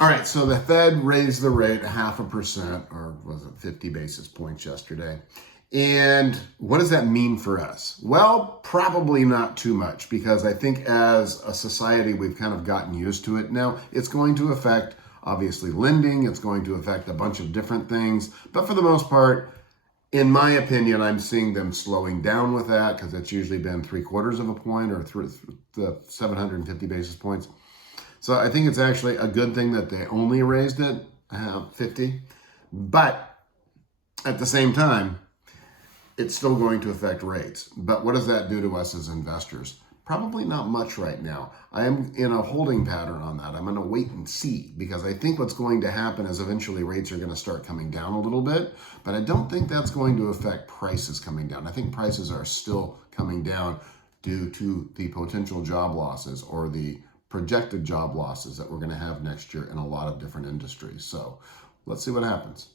All right, so the Fed raised the rate 0.5%, or was it 50 basis points yesterday? And what does that mean for us? Well, probably not too much, because I think as a society, we've kind of gotten used to it. Now, it's going to affect, obviously, lending. It's going to affect a bunch of different things. But for the most part, in my opinion, I'm seeing them slowing down with that, because it's usually been 0.75 of a point or the 750 basis points. So I think it's actually a good thing that they only raised it 50. But at the same time, it's still going to affect rates. But what does that do to us as investors? Probably not much right now. I am in a holding pattern on that. I'm going to wait and see, because I think what's going to happen is eventually rates are going to start coming down a little bit, but I don't think that's going to affect prices coming down. I think prices are still coming down due to the potential job losses, or the projected job losses that we're going to have next year in a lot of different industries. So let's see what happens.